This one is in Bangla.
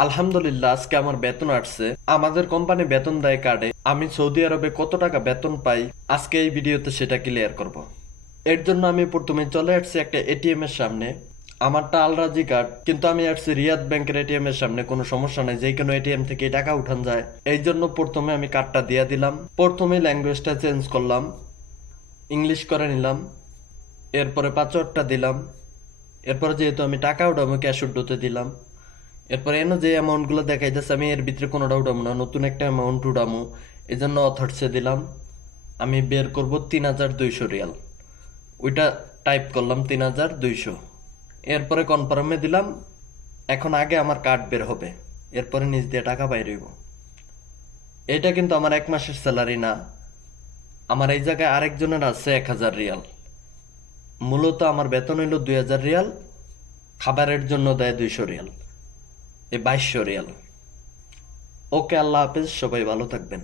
আলহামদুলিল্লাহ, আজকে আমার বেতন আসছে। আমাদের কোম্পানি বেতন দেয় কার্ডে। আমি সৌদি আরবে কত টাকা বেতন পাই আজকে এই ভিডিওতে সেটা ক্লিয়ার করব। এর জন্য আমি প্রথমে চলে আসছি একটা এটিএম এর সামনে। আমারটা আলরাজি কার্ড, কিন্তু আমি আসছি রিয়াদ ব্যাংকের এটিএম এর সামনে। কোনো সমস্যা নাই, যে কোনো এটিএম থেকে টাকা উঠান যায়। এই জন্য প্রথমে আমি কার্ডটা দিয়ে দিলাম। প্রথমে ল্যাঙ্গুয়েজটা চেঞ্জ করলাম, ইংলিশ করে নিলাম। এরপরে পাসওয়ার্ডটা দিলাম। এরপরে যেহেতু আমি টাকা উঠাবো, ক্যাশ উঠতে দিলাম। এরপরে এনে যে অ্যামাউন্টগুলো দেখাইতেছে, আমি এর ভিতরে কোনোটা উঠাবো না, নতুন একটা অ্যামাউন্ট উঠামো। এই জন্য অথর্সে দিলাম। আমি বের করব ৩,২০০ রিয়াল। ওইটা টাইপ করলাম ৩,২০০। এরপরে কনফার্মে দিলাম। এখন আগে আমার কার্ড বের হবে, এরপরে নিচ দিয়ে টাকা বাইর হইব। এটা কিন্তু আমার 1 মাসের স্যালারি না। আমার এই জায়গায় আরেকজনের আছে 1,০০০ রিয়াল। মূলত আমার বেতন হইল ২,০০০ রিয়াল। খাবারের জন্য দেয় ২০০ রিয়াল, এই ২২০০ রিয়াল। ওকে, আল্লাহ হাফেজ, সবাই ভালো থাকবেন।